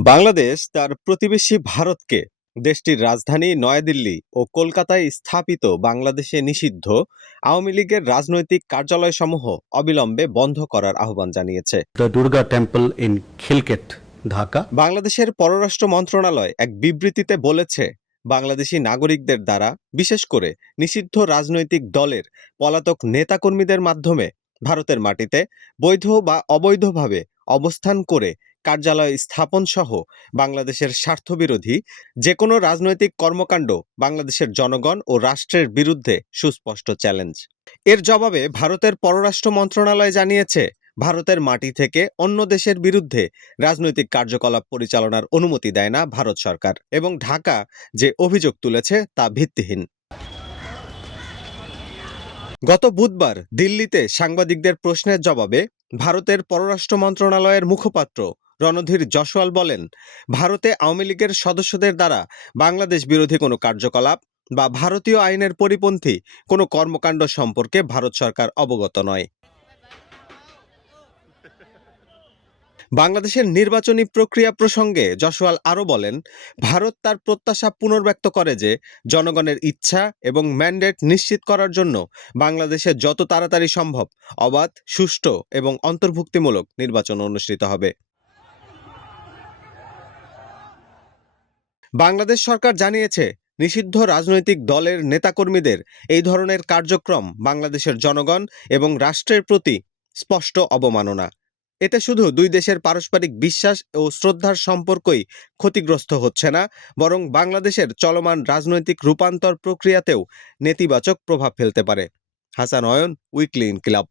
বাংলাদেশ তার প্রতিবেশী ভারতকে দেশটির রাজধানী নয়াদিল্লি ও কলকাতায় স্থাপিত বাংলাদেশে নিষিদ্ধ আওয়ামী লীগের রাজনৈতিক কার্যালয়সমূহ অবিলম্বে বন্ধ করার আহ্বান জানিয়েছে. বাংলাদেশের পররাষ্ট্র মন্ত্রণালয় এক বিবৃতিতে বলেছে বাংলাদেশি নাগরিকদের দ্বারা বিশেষ করে নিষিদ্ধ রাজনৈতিক দলের পলাতক নেতাকর্মীদের মাধ্যমে ভারতের মাটিতে বৈধ বা অবৈধভাবে অবস্থান করে কার্যালয় স্থাপন সহ বাংলাদেশের স্বার্থবিরোধী যে কোনো রাজনৈতিক কর্মকাণ্ড বাংলাদেশের জনগণ ও রাষ্ট্রের বিরুদ্ধে সুস্পষ্ট চ্যালেঞ্জ। এর জবাবে ভারতের পররাষ্ট্র মন্ত্রণালয় জানিয়েছে, ভারতের মাটি থেকে অন্য দেশের বিরুদ্ধে রাজনৈতিক কার্যকলাপ পরিচালনার অনুমতি দেয় না ভারত সরকার এবং ঢাকা যে অভিযোগ তুলেছে তা ভিত্তিহীন। গত বুধবার দিল্লিতে সাংবাদিকদের প্রশ্নের জবাবে ভারতের পররাষ্ট্র মন্ত্রণালয়ের মুখপাত্র রণধীর জসওয়াল বলেন, ভারতে আওয়ামী লীগের সদস্যদের দ্বারা বাংলাদেশ বিরোধী কোনো কার্যকলাপ বা ভারতীয় আইনের পরিপন্থী কোনো কর্মকাণ্ড সম্পর্কে ভারত সরকার অবগত নয়। বাংলাদেশের নির্বাচনী প্রক্রিয়া প্রসঙ্গে যশওয়াল আরও বলেন, ভারত তার প্রত্যাশা পুনর্ব্যক্ত করে যে জনগণের ইচ্ছা এবং ম্যান্ডেট নিশ্চিত করার জন্য বাংলাদেশে যত তাড়াতাড়ি সম্ভব অবাধ, সুষ্ঠু এবং অন্তর্ভুক্তিমূলক নির্বাচন অনুষ্ঠিত হবে। বাংলাদেশ সরকার জানিয়েছে, নিষিদ্ধ রাজনৈতিক দলের নেতাকর্মীদের এই ধরনের কার্যক্রম বাংলাদেশের জনগণ এবং রাষ্ট্রের প্রতি স্পষ্ট অবমাননা। এতে শুধু দুই দেশের পারস্পরিক বিশ্বাস ও শ্রদ্ধার সম্পর্কই ক্ষতিগ্রস্ত হচ্ছে না, বরং বাংলাদেশের চলমান রাজনৈতিক রূপান্তর প্রক্রিয়াতেও নেতিবাচক প্রভাব ফেলতে পারে। হাসান অয়ন, উইকলি ইনকিলাব।